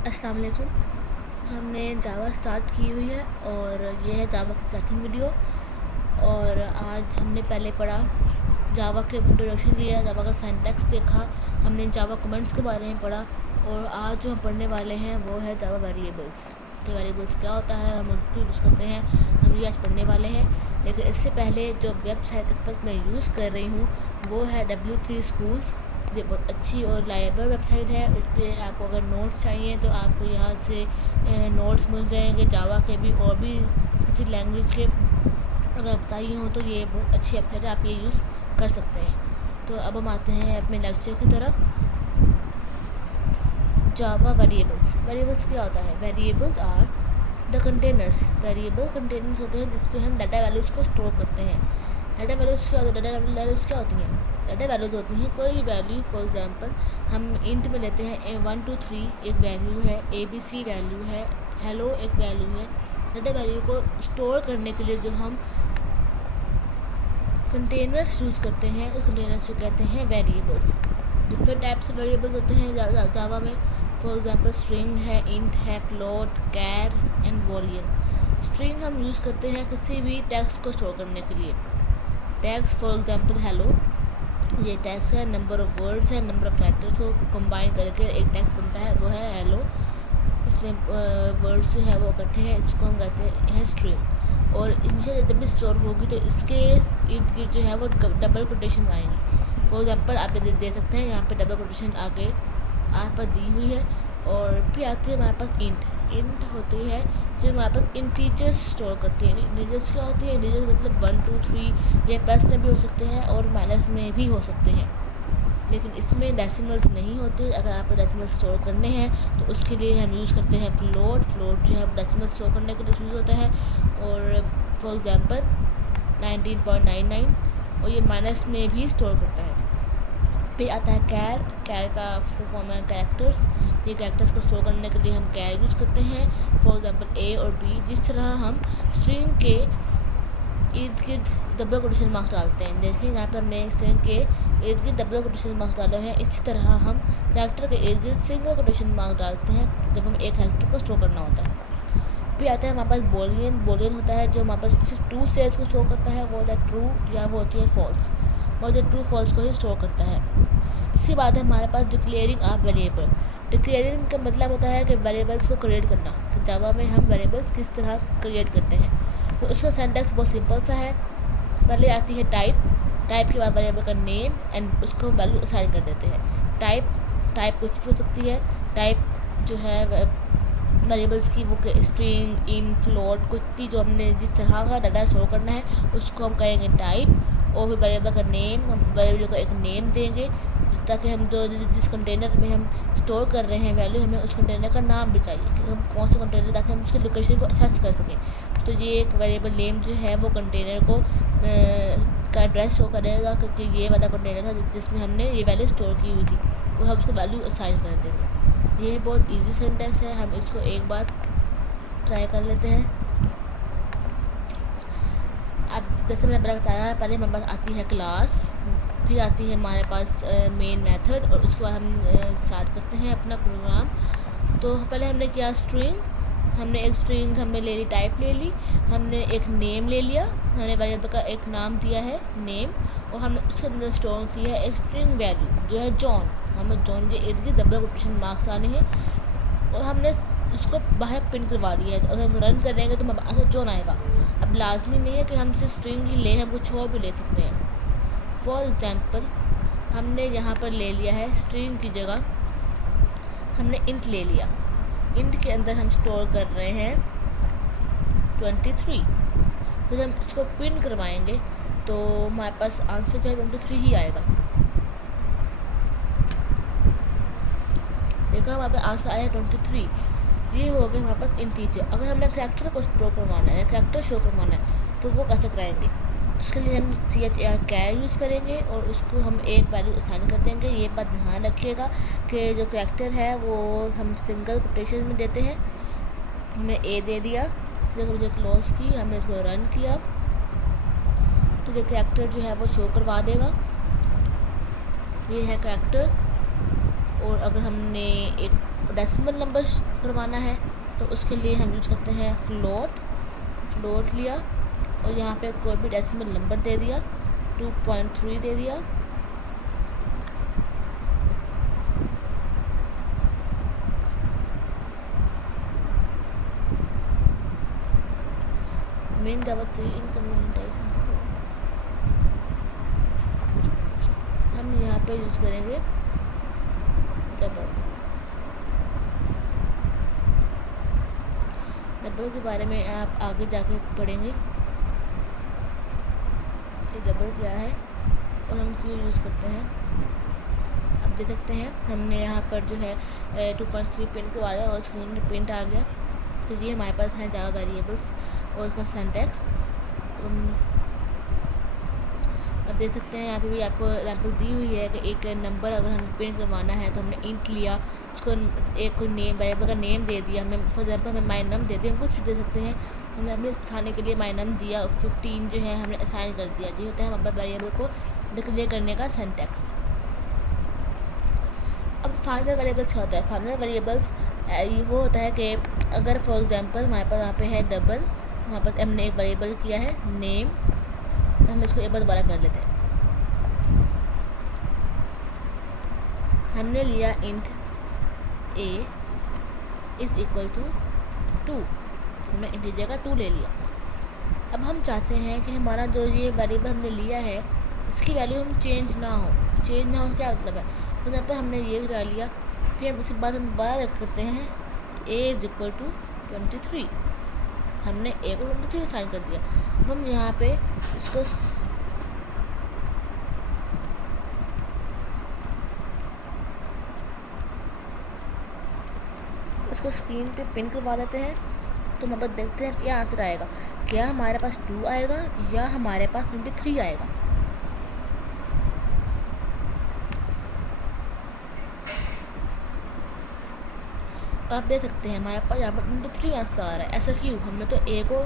अस्सलाम वालेकुम। हमने जावा स्टार्ट की हुई है और ये है जावा की सेकंड वीडियो। और आज हमने पहले पढ़ा जावा के इंट्रोडक्शन लिया, जावा का सिंटैक्स देखा, हमने जावा कमेंट्स के बारे में पढ़ा। और आज जो हम पढ़ने वाले हैं वो है जावा वेरिएबल्स कि वेरिएबल्स क्या होता है, हम उसको यूज़ करते हैं, हम ये आज पढ़ने वाले हैं। लेकिन इससे पहले जो वेबसाइट इस वक्त मैं यूज़ कर रही हूँ वो है W3 Schools। ये बहुत अच्छी और लाइबल वेबसाइट है। इस पर आपको अगर नोट्स चाहिए तो आपको यहाँ से नोट्स मिल जाएंगे, जावा के भी और भी किसी लैंग्वेज के अगर आप बताइए हो तो ये बहुत अच्छी वेबसाइट है, आप ये यूज़ कर सकते हैं। तो अब हम आते हैं अपने लेक्चर की तरफ। जावा वेरिएबल्स क्या होता है? Variables are the containers. Variable containers होते हैं जिस पे हम डाटा वैल्यूज़ को स्टोर करते हैं। डाटा वैल्यूज़ क्या होती है? डाटा वैल्यूज़ क्या होती हैं? डाटा वैल्यूज़ होती हैं कोई भी वैल्यू। फॉर एग्जांपल हम इंट में लेते हैं 1 2 3 एक वैल्यू है, ABC वैल्यू है, हेलो एक वैल्यू है। डाटा वैल्यू को स्टोर करने के लिए जो हम कंटेनर्स यूज़ करते हैं उस कंटेनर्स को कहते हैं variables. Different types of variables होते हैं जावा में। फॉर एग्जांपल स्ट्रिंग है, इंट है, float, char and volume. String हम यूज़ करते हैं किसी भी टेक्स्ट को स्टोर करने के लिए। टैग्स फॉर एग्जांपल हेलो, ये टैग्स है, नंबर ऑफ वर्ड्स है, नंबर ऑफ कैरेक्टर्स को कंबाइन करके एक टैक्स बनता है, वो है हेलो। इसमें वर्ड्स जो है वो इकट्ठे हैं, इसको हम कहते हैं स्ट्रिंग। और इनमें जब भी स्टोर होगी तो इसके इर्द गिर्द जो है वो डबल कोटेशन आएंगी। फॉर एग्जांपल आप दे सकते हैं, यहाँ पे डबल कोटेशन आगे आप पर दी हुई है। और फिर आती है हमारे पास इंट होती है जो हमारे पास इंटीजर्स स्टोर करती है। इंटीजर्स क्या होती है? इंटीजर्स मतलब 1 2 3 ये प्लस में भी हो सकते हैं और माइनस में भी हो सकते हैं, लेकिन इसमें डेसिमल्स नहीं होते। अगर आपको डेसिमल्स स्टोर करने हैं तो उसके लिए हम यूज़ करते हैं फ्लोट जो है डेसिमल्स स्टोर करने के लिए यूज़ होता है। और फॉर एग्जांपल 19.99 और ये माइनस में भी स्टोर करता है। फिर आता है कैर का फुल फॉर्म है कैरेक्टर्स। ये कैरेक्टर्स को स्टोर करने के लिए हम कैर यूज़ करते हैं। फॉर एग्जांपल A और B, जिस तरह हम स्ट्रिंग के इर्द गिर्द डबल कोटेशन मार्क्स डालते हैं। देखिए यहाँ पर हमने स्ट्रिंग के इर्द गिर्द डबल कोटेशन मार्क्स डाले हैं। इसी तरह हम कैरेक्टर के इर्द गिर्द सिंगल कोटेशन मार्क्स डालते हैं जब हम एक कैरेक्टर को स्टोर करना होता है। फिर आता है हमारे पास बूलियन होता है जो हमारे पास सिर्फ 2 सेल्स को स्टोर करता है, वो होता है ट्रू या वो होती है फॉल्स। वो जो ट्रू फॉल्स को ही स्टोर करता है। इसके बाद है हमारे पास डिक्लेयरिंग ऑफ वेरिएबल। डिक्लेयरिंग का मतलब होता है कि वेरिएबल्स को क्रिएट करना। तो जावा में हम वेरिएबल्स किस तरह क्रिएट करते हैं, तो उसका सिंटैक्स बहुत सिंपल सा है। पहले आती है टाइप के बाद वेरिएबल का नेम एंड उसको हम वैल्यू असाइन कर देते हैं। टाइप कुछ भी हो सकती है। टाइप जो है वेरिएबल्स की वो स्ट्रिंग, इन, फ्लोट, कुछ भी जो हमने जिस तरह का डाटा स्टोर करना है उसको हम कहेंगे टाइप। और फिर वेरिएबल का नेम, हम वेरिएबल को एक नेम देंगे ताकि हम जो जिस कंटेनर में हम स्टोर कर रहे हैं वैल्यू, हमें उस कंटेनर का नाम भी चाहिए कि हम कौन सा कंटेनर, ताकि हम उसकी लोकेशन को एक्सेस कर सकें। तो ये एक वेरिएबल नेम जो है वो कंटेनर को का एड्रेस शो करेगा क्योंकि ये वाला कंटेनर था जिसमें हमने ये वैल्यू स्टोर की हुई थी, वो हम उसको वैल्यू असाइन कर देंगे। ये बहुत ईजी सिंटैक्स है, हम इसको एक बार ट्राई कर लेते हैं। अब जैसे मैंने बताया, पहले हमारे पास आती है क्लास, फिर आती है हमारे पास मेन मेथड और उसके बाद हम स्टार्ट करते हैं अपना प्रोग्राम। तो पहले हमने किया स्ट्रिंग, हमने एक स्ट्रिंग हमने ले ली, टाइप ले ली, हमने एक नेम ले लिया, हमने वेरिएबल का एक नाम दिया है नेम, और हमने उसके अंदर स्टोर किया है एक स्ट्रिंग वैल्यू जो है जॉन। हमें जॉन के इर्द गिर्द डबल कोटेशन मार्क्स आने हैं और हमने उसको बाहर प्रिंट करवा लिया है। अगर हम रन करेंगे तो हमारे पास जॉन आएगा। अब लाजमी नहीं है कि हम सिर्फ स्ट्रिंग ही लें, हम कुछ और भी ले सकते हैं। फॉर एग्जांपल हमने यहाँ पर ले लिया है स्ट्रिंग की जगह हमने इंट ले लिया। इंट के अंदर हम स्टोर कर रहे हैं 23। तो जब हम इसको प्रिंट करवाएंगे तो हमारे पास आंसर जो है 23 ही आएगा। देखा, हमारे पास आंसर आया 23। ये हो गया हमारे पास इंटीजर। अगर हमने कैरेक्टर को स्टोर करवाना है या कैरेक्टर शो करवाना है तो वो कैसे कराएंगे? उसके लिए हम CHAR कैर यूज़ करेंगे और उसको हम एक वैल्यू असाइन कर देंगे। ये बात ध्यान रखिएगा कि जो कैरेक्टर है वो हम सिंगल कोटेशन में देते हैं। हमने A दे दिया, जब मुझे क्लोज की, हमने इसको रन किया तो जो कैरेक्टर जो है वो शो करवा देगा। ये है कैरेक्टर। और अगर हमने एक डेसिमल नंबर करवाना है तो उसके लिए हम यूज करते हैं फ्लोट लिया और यहाँ पे कोई भी डेसिमल नंबर दे दिया, 2.3 दे दिया। मेन जावा 3 हम यहाँ पे यूज करेंगे डबल के बारे में आप आगे जाके पढ़ेंगे कि डबल क्या है और हम क्यों यूज़ करते हैं। अब देख सकते हैं हमने यहाँ पर जो है 2.3 प्रिंट करवा दिया और स्क्रीन में प्रिंट आ गया। तो ये हमारे पास हैं जावा वेरिएबल्स और उसका सिंटैक्स। अब देख सकते हैं यहाँ पे भी आपको एग्जाम्पल दी हुई है कि एक नंबर अगर हमें प्रिंट करवाना है तो हमने इंट लिया, उसको एक कोई नेम वेरिएबल का नेम दे दिया, हमें फॉर एग्जाम्पल हमें माई नम दे दिया, हम कुछ भी दे सकते हैं। हमने अपने असाने के लिए माई नम दिया, 15 जो है हमने असाइन कर दिया। ये होता है हमारे वेरिएबल को डिक्लेयर करने का सिंटैक्स। अब फाइनल वेरिएबल्स क्या होता है? फाइनल वेरिएबल्स वो होता है कि अगर फॉर एग्जांपल हमारे पास यहाँ पे है डबल, हमारे पास हमने एक वेरिएबल किया है नेम, हम इसको एक बार दोबारा कर लेते हैं। हमने लिया int a is equal to 2, हमने इंटीजर का 2 ले लिया। अब हम चाहते हैं कि हमारा जो ये वेरिएबल हमने लिया है इसकी वैल्यू हम चेंज ना हो क्या मतलब है? तो यहाँ पर हमने ये डाल लिया, फिर हम इसके बाद हम दोबारा करते हैं a इज़ इक्वल टू 23, हमने a को 23 साइन कर दिया। अब हम यहाँ पे इसको स्क्रीन पे प्रिंट करवा लेते हैं। तो हम अब देखते हैं क्या आंसर आएगा, क्या हमारे पास 2 आएगा या हमारे पास 23 आएगा। आप देख सकते हैं हमारे पास यहाँ पर 23 आंसर आ रहा है। ऐसा क्यों? हमने तो a को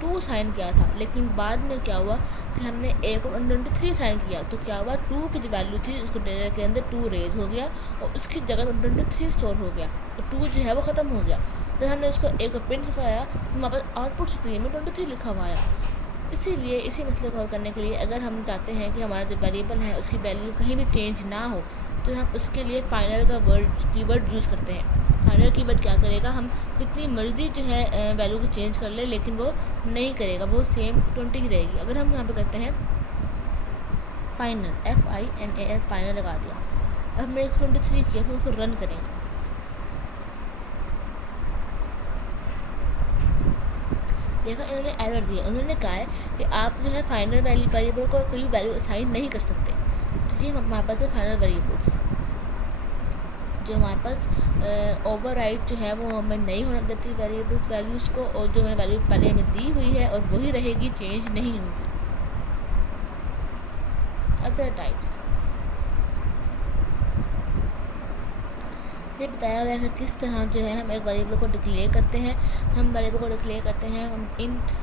2 साइन किया था, लेकिन बाद में क्या हुआ कि हमने a को 23 साइन किया, तो क्या हुआ 2 की जो वैल्यू थी उसको डेटा के अंदर 2 रेज हो गया और उसकी जगह 23 स्टोर हो गया, तो 2 जो है वो ख़त्म हो गया। तो हमने उसको एक प्रिंट करवाया, हमारे पास आउटपुट स्क्रीन में 23 लिखा हुआ आया। इसीलिए इसी मसले को हल करने के लिए अगर हम चाहते हैं कि हमारा जो वेरिएबल है उसकी वैल्यू कहीं भी चेंज ना हो, तो हम उसके लिए फाइनल का कीवर्ड यूज़ करते हैं। फाइनल कीवर्ड क्या करेगा, हम जितनी मर्ज़ी जो है वैल्यू को चेंज कर ले, लेकिन वो नहीं करेगा, वो सेम 20 ही रहेगी। अगर हम यहाँ पे करते हैं फाइनल FINAL फाइनल लगा दिया, अब हमने 23 किया, फिर उसको रन करेंगे। देखा इन्होंने एरर दिया, उन्होंने कहा है कि आप जो है फाइनल वेरिएबल को कोई वैल्यू असाइन नहीं कर सकते। तो ये हमारे पास है फाइनल वेरिएबल्स, जो हमारे पास ओवरराइड जो है वो हमें नहीं होना देती वेरिएबल्स वैल्यूज़ को, और जो हमें वैल्यू पहले हमें दी हुई है और वही रहेगी, चेंज नहीं होगी। अदर टाइप्स ये बताया हुआ है कि किस तरह जो है हम एक वेरिएबल को डिक्लेयर करते हैं। हम वेरिएबल को डिक्लेयर करते हैं,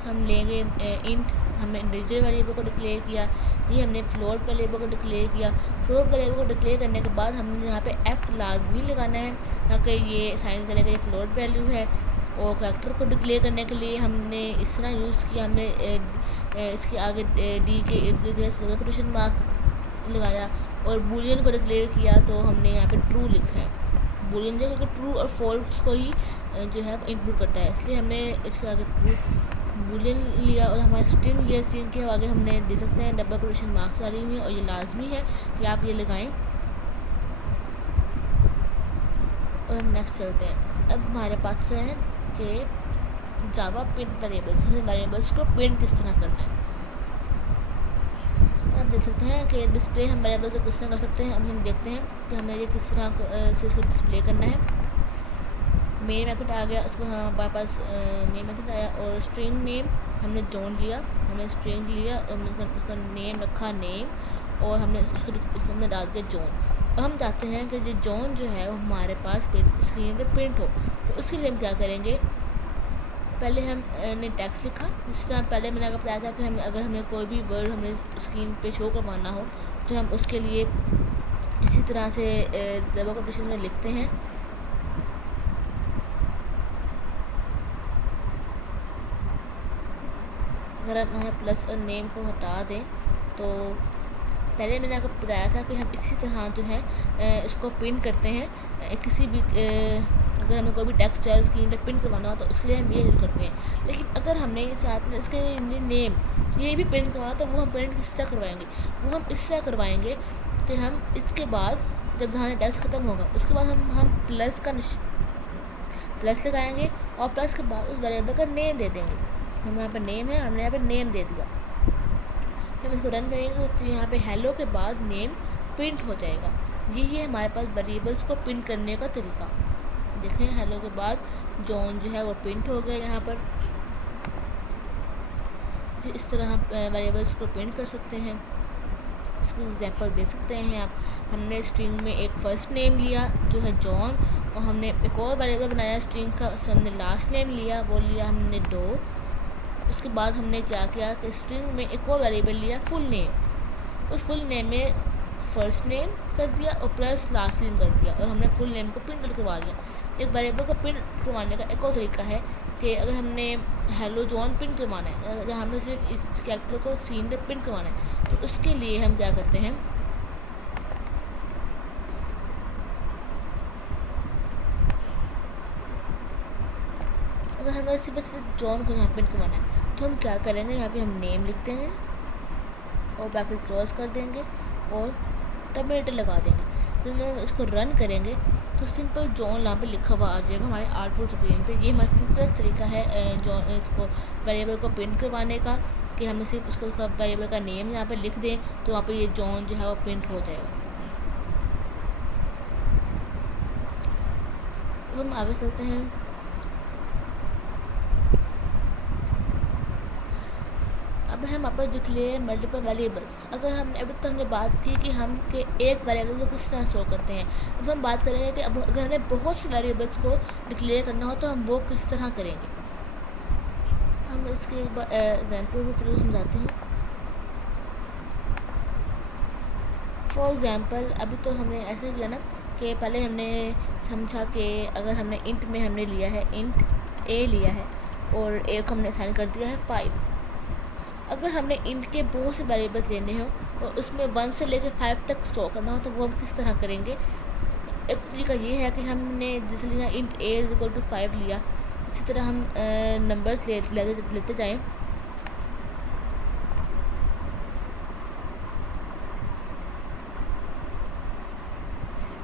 हम लेंगे इंट, हमने इंटीजर वेरिएबल को डिक्लेयर किया, ये हमने फ्लोट वेरिएबल को डिक्लेयर किया। फ्लोट वेरिएबल को डिक्लेयर करने के बाद हमने यहाँ पे f लाजमी लगाना है ताकि ये साइन करेगा ये फ्लोट वैल्यू है। और करैक्टर को डिक्लेयर करने के लिए हमने इस तरह यूज़ किया, हमने इसके आगे d के इर्द गिर्द क्वेश्चन मार्क लगाया और बूलियन को डिक्लेयर किया, तो हमने यहाँ पे ट्रू लिखा है। बूलियन जो ट्रू और फॉल्स को ही जो है इनपुट करता है, इसलिए हमने इसके आगे ट्रू बूलियन लिया और हमारा स्ट्रिंग लिया। स्ट्रिंग के आगे हमने दे सकते हैं डबल क्वेश्चन मार्क्स डाली हुई है और ये लाजमी है कि आप ये लगाएं। और हम नेक्स्ट चलते हैं। अब हमारे पास है कि जावा प्रिंट वेरिएबल्स, हमें वेरिएबल्स को प्रिंट किस तरह करना है। आप देख सकते हैं कि डिस्प्ले हम वेरिएबल को किस तरह कर सकते हैं। अब हम देखते हैं कि हमें ये किस तरह से इसको डिस्प्ले करना है। मेन मेथड आ गया, उसको हमारे पास मेन मेथड आया और स्ट्रिंग नेम हमने जॉन लिया, हमने स्ट्रिंग लिया और उसका नेम रखा नेम और हमने उसको हमने डाल दिया जॉन। अब हम चाहते हैं कि ये जॉन जो है वो हमारे पास स्क्रीन पे प्रिंट हो, तो उसके लिए हम क्या करेंगे, पहले हमने टेक्स्ट लिखा। जिस तरह पहले मैंने आपको बताया था कि अगर हमें कोई भी वर्ड हमें स्क्रीन पे शो करवाना हो तो हम उसके लिए इसी तरह से डबल कोटेशन में लिखते हैं अगर हम यहाँ प्लस और नेम को हटा दें तो पहले मैंने आपको बताया था कि हम इसी तरह जो है इसको प्रिंट करते हैं। किसी भी अगर हमें कोई भी टेक्स्ट जो है स्क्रीन पर प्रिंट करवाना हो तो उसके लिए हम ये यूज़ करते हैं। लेकिन अगर हमने साथ में इसके नेम ये भी प्रिंट करवाना तो वो हम प्रिंट किस तरह करवाएंगे, वो हम इस तरह करवाएंगे कि हम इसके बाद जब हमारा टेक्स्ट ख़त्म होगा उसके बाद हम प्लस लगाएंगे और प्लस के बाद उस वेरिएबल का नेम दे देंगे। हम यहाँ पर नेम है, हमने यहाँ पर नेम दे दिया। हम इसको रन करेंगे तो यहाँ पे हेलो के बाद नेम प्रिंट हो जाएगा। यही है हमारे पास वेरिएबल्स को प्रिंट करने का तरीका। देखें हेलो के बाद जॉन जो है वो प्रिंट हो गया यहाँ पर। इस तरह हम वेरिएबल्स को प्रिंट कर सकते हैं। इसकी एग्जांपल दे सकते हैं आप। हमने स्ट्रिंग में एक फ़र्स्ट नेम लिया जो है जॉन, और हमने एक और वेरिएबल बनाया स्ट्रिंग का, उसमें हमने लास्ट नेम लिया, वो लिया हमने डो। उसके बाद हमने क्या किया कि स्ट्रिंग में एक और वेरिएबल लिया फुल नेम। उस फुल नेम में फ़र्स्ट नेम कर दिया और प्लस लास्ट नेम कर दिया, और हमने फुल नेम को प्रिंट करवा लिया। एक वेरिएबल को प्रिंट करवाने का एक और तरीका है कि अगर हमने हेलो जॉन प्रिंट करवाना है, अगर हमें सिर्फ इस कैरेक्टर को स्क्रीन पर प्रिंट करवाना है, तो उसके लिए हम क्या करते हैं, अगर हमें सिर्फ जॉन को यहाँ प्रिंट करवाना है तो हम क्या करेंगे, यहाँ पे हम नेम लिख देंगे और ब्रैकेट क्लोज कर देंगे और टर्मिनेटर लगा देंगे। तो हम इसको रन करेंगे तो सिंपल जॉन यहाँ पे लिखा हुआ आ जाएगा हमारे आउटपुट स्क्रीन पे। ये हमारा सिंपलेस्ट तरीका है जॉन इसको वेरिएबल को प्रिंट करवाने का, कि हम सिर्फ उसको वेरिएबल का नेम यहाँ पे लिख दें तो वहाँ पे ये जॉन जो है वो प्रिंट हो जाएगा। अब हम आगे चलते हैं। अब हम वापस डिक्लेयर मल्टीपल वेरिएबल्स। अगर हमने अभी तक हमने बात की कि हम के एक वेरिएबल को किस तरह स्टोर करते हैं, अब हम बात करेंगे कि अब अगर हमें बहुत से वेरिएबल्स को डिक्लेयर करना हो तो हम वो किस तरह करेंगे। हम इसके एग्जांपल के थ्रू समझाते हैं। फॉर एग्जांपल अभी तो हमने ऐसा किया ना कि पहले हमने समझा कि अगर हमने इंट में हमने लिया है, इंट ए लिया है और ए को हमने असाइन कर दिया है 5। अगर हमने इंट के बहुत से वेरिएबल्स लेने हो और उसमें 1 से लेकर 5 तक स्टोर करना हो तो वो हम किस तरह करेंगे। एक तरीका ये है कि हमने जैसे लिया इंट ए इक्वल टू 5 लिया, इसी तरह हम नंबर्स लेते जाएं।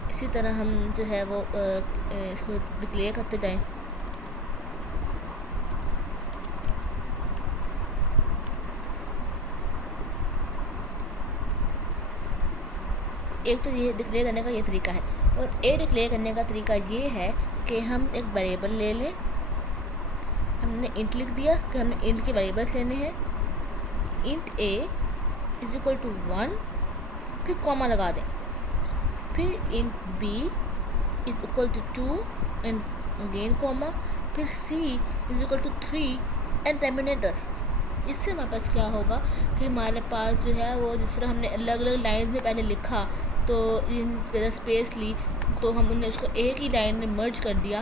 इसी तरह हम जो है वो इसको डिक्लेयर करते जाएं। एक तो ये डिक्लेयर करने का ये तरीका है, और ए डिक्लेयर करने का तरीका ये है कि हम एक वेरिएबल ले लें। हमने इंट लिख दिया कि हमने इंट के वेरिएबल्स लेने हैं। Int A is equal to 1, फिर कॉमा लगा दें, फिर int B is equal to 2 and again comma, फिर C is equal to 3 and terminator. इससे हमारे पास क्या होगा कि हमारे पास जो है वो जिस तरह हमने अलग अलग लाइन में पहले लिखा तो इन स्पेस ली तो हम उन्हें उसको एक ही लाइन में मर्ज कर दिया।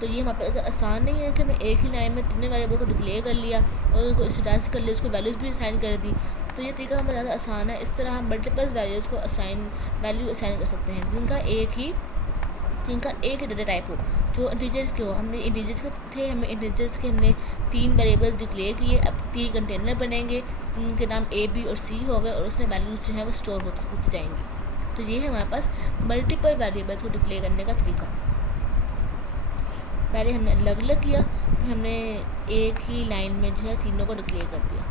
तो ये हमारे पास आसान नहीं है कि हमने एक ही लाइन में तीनों वेरिएबल को डिक्लेयर कर लिया और उनको स्टैटिक कर लिया, उसको वैल्यूज़ भी असाइन कर दी। तो ये तरीका हमें ज़्यादा आसान है। इस तरह हम मल्टीपल वैल्यूज़ को वैल्यू असाइन कर सकते हैं जिनका एक ही डाटा टाइप हो, जो इंटीजर्स के हो। हमने इंटीजर्स के थे, हमें इंटीजर्स के हमने 3 वेरिएबल्स डिक्लेयर किए। अब 3 कंटेनर बनेंगे, उनके नाम ए बी और सी हो गए और उसमें वैल्यूज़ जो है वो स्टोर होती जाएंगी। तो ये है हमारे पास मल्टीपल वेरिएबल्स को डिक्लेयर करने का तरीका। पहले हमने अलग अलग किया, फिर हमने एक ही लाइन में जो है तीनों को डिक्लेयर कर दिया।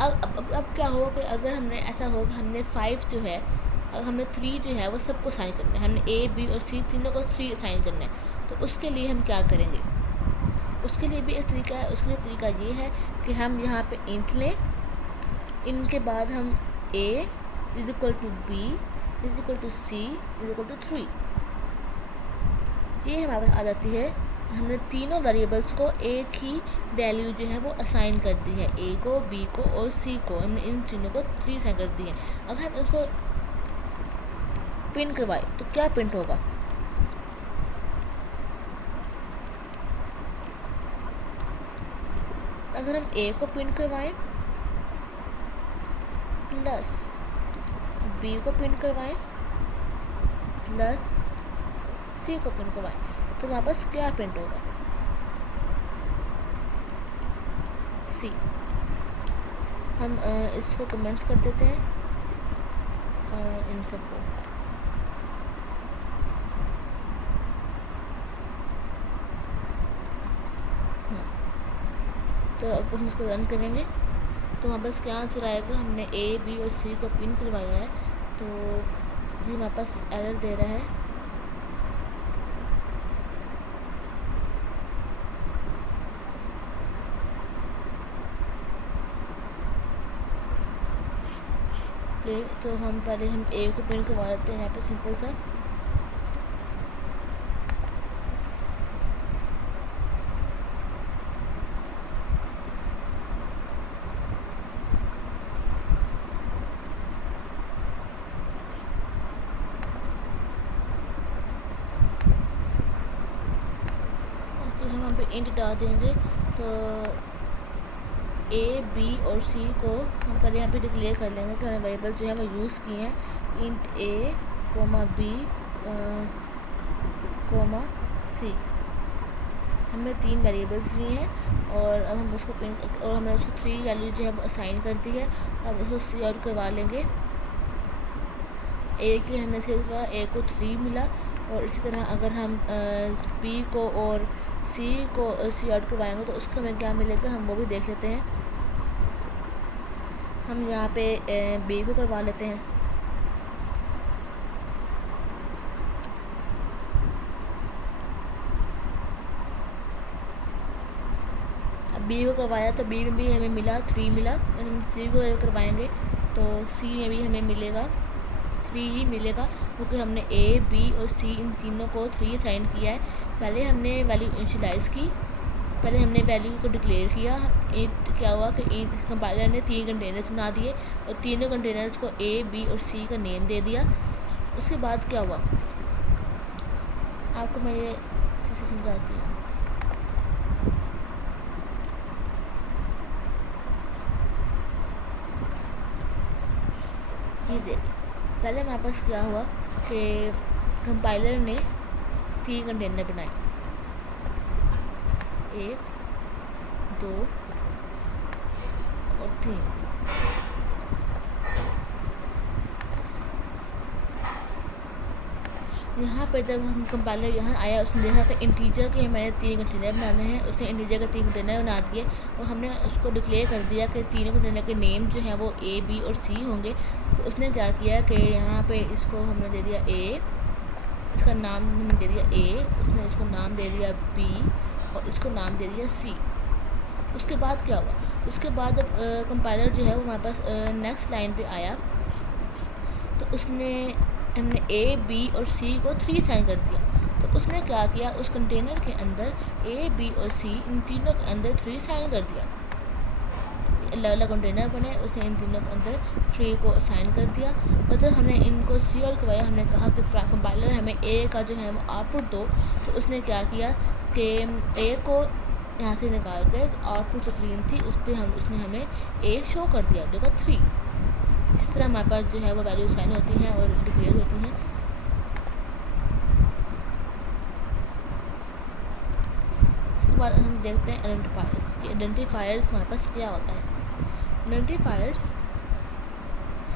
अब क्या हो कि अगर हमने ऐसा हो कि हमने 5 जो है, अगर हमें 3 जो है वो सबको साइन करना है, हमने ए बी और सी तीनों को 3 साइन करना है, तो उसके लिए हम क्या करेंगे। उसके लिए भी एक तरीका है। उसके लिए तरीका ये है कि हम यहाँ पे इंट लें, इनके बाद हम A is equal to B is equal to C is equal to 3। ये हमारे पास आ जाती है। हमने तीनों वेरिएबल्स को एक ही वैल्यू जो है वो असाइन कर दी है, ए को, बी को और सी को। हमने इन तीनों को 3 असाइन कर दी है। अगर हम इनको प्रिंट करवाए तो क्या प्रिंट होगा। अगर हम ए को प्रिंट करवाएं प्लस बी को प्रिंट करवाएं प्लस सी को प्रिंट करवाएं तो हमारे पास क्या प्रिंट होगा? सी। हम इसको कमेंट्स कर देते हैं इन सबको। तो अब हम इसको रन करेंगे तो हमारे पास क्या आंसर आएगा? हमने ए बी और सी को प्रिंट करवाया है तो जी हमारे पास एरर दे रहा है। तो हम पहले ए को प्रिंट करवा लेते हैं यहाँ पे सिंपल सा। तो हम यहाँ पे इंट डाल देंगे तो ए बी और सी को हम पहले यहाँ पे डिक्लेयर कर लेंगे कि हमने वेरिएबल जो है वो यूज़ किए हैं इंट ए कोमा बी कोमा सी। हमने 3 वेरिएबल्स लिए हैं और अब हम उसको प्रिंट और हमने उसको 3 वैल्यू जो है वो असाइन कर दी है। अब उसको सी आउट करवा लेंगे। ए की हमने सिर्फ ए को 3 मिला और इसी तरह अगर हम बी को और सी को सी आउट करवाएंगे तो उसको हमें क्या मिलेगा हम वो भी देख लेते हैं। हम यहाँ पे बी को करवा लेते हैं। अब बी को करवाया तो बी में भी हमें मिला 3 मिला और हम सी को करवाएंगे तो सी में भी हमें मिलेगा 3 ही मिलेगा क्योंकि हमने ए बी और सी इन तीनों को 3 असाइन किया है। पहले हमने वैल्यू इनिशियलाइज़ की, पहले हमने वैल्यू को डिक्लेयर किया। क्या हुआ कि कंपाइलर ने 3 कंटेनर्स बना दिए और तीनों कंटेनर्स को ए बी और सी का नेम दे दिया। उसके बाद क्या हुआ आपको मैं ये से समझाती हूँ। ये देखिए पहले हमारे पास क्या हुआ कि कंपाइलर ने 3 कंटेनर बनाए, 1 2 और 3। यहाँ पर जब हम कंपाइलर यहाँ आया उसने देखा कि इंटीजर के मैंने 3 कंटेनर बनाने हैं। उसने इंटीजर के 3 कंटेनर बना दिए और हमने उसको डिक्लेयर कर दिया कि तीनों कंटेनर के नेम जो हैं वो ए बी और सी होंगे। तो उसने क्या किया कि यहाँ पे इसको हमने दे दिया ए, इसका नाम हमने दे दिया ए, उसने इसको नाम दे दिया बी और इसको नाम दे दिया सी। उसके बाद क्या हुआ? उसके बाद जब कंपाइलर जो है वो हमारे पास नेक्स्ट लाइन पे आया तो हमने ए बी और सी को 3 असाइन कर दिया। तो उसने क्या किया उस कंटेनर के अंदर ए बी और सी इन तीनों के अंदर 3 असाइन कर दिया। अलग अलग कंटेनर बने, उसने इन तीनों के अंदर 3 को असाइन कर दिया। मतलब हमने इनको सी और करवाया, हमने कहा कि कंपाइलर हमें ए का जो है वो आउटपुट दो। तो उसने क्या किया कि ए को यहाँ से निकाल कर आउटपुट स्क्रीन थी उस पर उसने हमें ए शो कर दिया जो का 3। इस तरह हमारे पास जो है वो वैल्यू असाइन होती हैं और डिक्लेयर होती हैं। उसके बाद हम देखते हैं आइडेंटिफायर्स कि आइडेंटिफायर्स हमारे पास क्या होता है। आइडेंटिफायर्स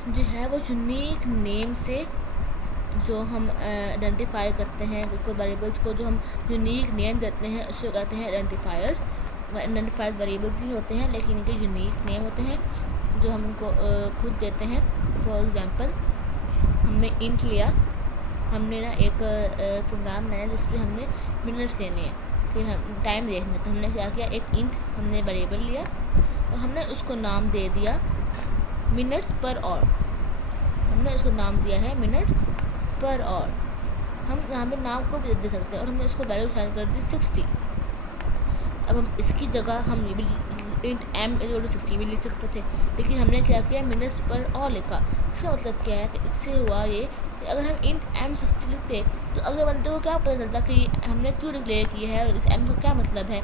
जो है वो यूनिक नेम से जो हम आइडेंटिफाई करते हैं कोई वेरिएबल्स को, जो हम यूनिक नेम देते हैं उसको कहते हैं आइडेंटिफायर्स। आइडेंटिफायर वेरिएबल्स ही होते हैं लेकिन इनके यूनिक नेम होते हैं जो हम उनको खुद देते हैं। फॉर एग्ज़ाम्पल हमने इंट लिया, हमने ना एक प्रोग्राम बनाया जिस पर हमने मिनट्स लेने हैं कि हम टाइम देखना। तो हमने क्या किया, एक इंट हमने वेरिएबल लिया और हमने उसको नाम दे दिया मिनट्स पर आवर। हमने उसको नाम दिया है मिनट्स पर आवर। हम यहाँ पे नाम को भी दे सकते हैं और हमने उसको वैल्यू असाइन कर दी 60। अब हम इसकी जगह हम ये भी इंट m = 60 भी लिख सकते थे, लेकिन हमने क्या किया मिनट्स पर आवर लिखा। इसका मतलब क्या है कि इससे हुआ ये कि अगर हम इंट m 60 लिखते तो अगले बंदे को क्या पता चलता कि हमने क्यों डिक्लेयर किया है और इस m का क्या मतलब है।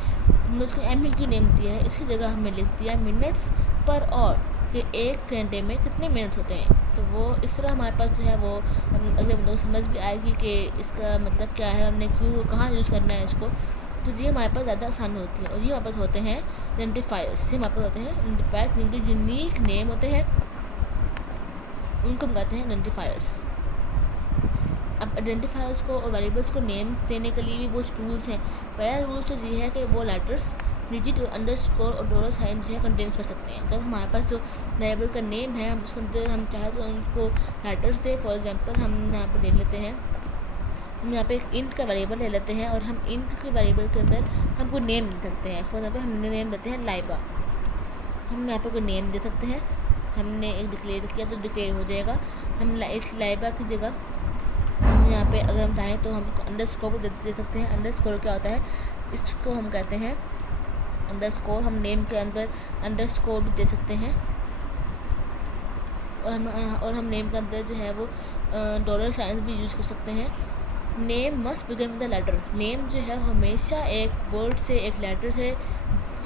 हमने उसको एम क्यों नेम दिया है, इसकी जगह हमने लिख दिया मिनट्स पर आवर कि 1 घंटे में कितने मिनट्स होते हैं। तो वो इस तरह हमारे पास जो है वो अगर मतलब समझ भी आएगी कि इसका मतलब क्या है, हमने क्यों कहाँ यूज़ करना है इसको, तो ये हमारे पास ज़्यादा आसान होती है। और ये हमारे पास होते हैं आइडेंटिफायर्स। ये हमारे पास होते हैं आइडेंटिफायर्स जिनके यूनिक नेम होते हैं, उनको हम कहते हैं आइडेंटिफायर्स। अब आइडेंटिफायर्स को और वेरिएबल्स को नेम देने के लिए भी बहुत रूल्स हैं। पहला रूल तो ये है कि वो लेटर्स डिजिट और अंडरस्कोर और डॉलर साइन जो है कंटेन कर सकते हैं। तो हमारे पास जो वेरिएबल का नेम है, हम उसके अंदर हम चाहे तो उनको लेटर्स दें। फॉर एग्जांपल हम यहाँ पर ले लेते हैं, हम यहाँ पे एक इंट का वेरिएबल ले लेते हैं और हम इंट के वेरिएबल के अंदर हम कोई नेम दे सकते हैं। फॉर एग्जांपल हमने नेम देते हैं लाइबा, हम यहाँ पे कोई नेम दे सकते हैं। हमने एक डिक्लेयर किया तो डिक्लेयर हो जाएगा। हम इस लाइबा की जगह हम यहाँ पे अगर हम चाहें तो हम अंडरस्कोर दे सकते हैं। अंडरस्कोर क्या होता है, इसको हम कहते हैं अंडरस्कोर। हम नेम के अंदर अंडरस्कोर भी दे सकते हैं और हम नेम के अंदर जो है वो डॉलर साइन भी यूज़ कर सकते हैं। Name must begin with the letter. Name जो है हमेशा एक वर्ड से, एक लेटर से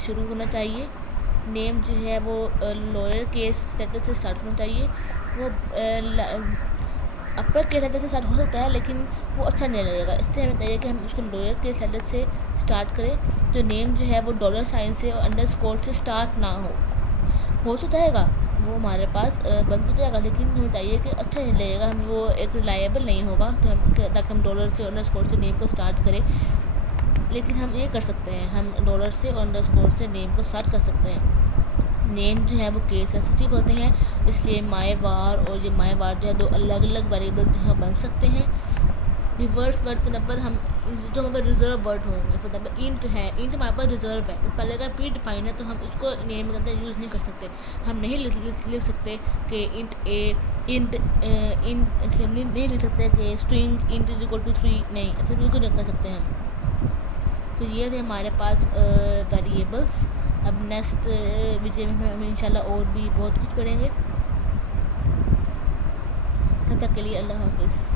शुरू होना चाहिए। नेम जो है वो लोअर केस लेटर से स्टार्ट होना चाहिए। वो अपर केस लेटर से स्टार्ट हो सकता है लेकिन वो अच्छा नहीं लगेगा, इसलिए हमें चाहिए कि हम उसको लोअर केस लेटर से स्टार्ट करें। जो नेम जो है वो डॉलर साइन से और अंडरस्कोर से स्टार्ट ना हो तो जाएगा, वो हमारे पास बन तो जाएगा, लेकिन हमें चाहिए कि अच्छा नहीं लगेगा, हम वो एक रिलायबल नहीं होगा तो ताकि हम डॉलर से और अंडरस्कोर से नेम को स्टार्ट करें। लेकिन हम ये कर सकते हैं, हम डॉलर से और अंडरस्कोर से नेम को स्टार्ट कर सकते हैं। नेम जो है वो केस सेंसिटिव होते हैं, इसलिए माय वार और ये माय वार जो है दो अलग अलग वेरिएबल जो है बन सकते हैं। रिवर्स वर्ड फॉर एग्जाम्पल हम जो हमारे रिजर्व वर्ड होंगे, फॉर एग्जाम्पल इंट है, इंट हमारे पास रिजर्व है, तो पहले अगर प्री डिफाइन है तो हम उसको नेम के अंदर यूज़ नहीं कर सकते। हम नहीं लिख सकते कि इंट नहीं लिख सकते कि string int is equal to 3, नहीं, ऐसा बिल्कुल नहीं कर सकते हम। तो ये थे हमारे पास वेरिएबल्स। अब नेक्स्ट वीडियो में हम इंशाल्लाह और भी बहुत कुछ पढ़ेंगे। तब तक के लिए अल्लाह हाफिज़।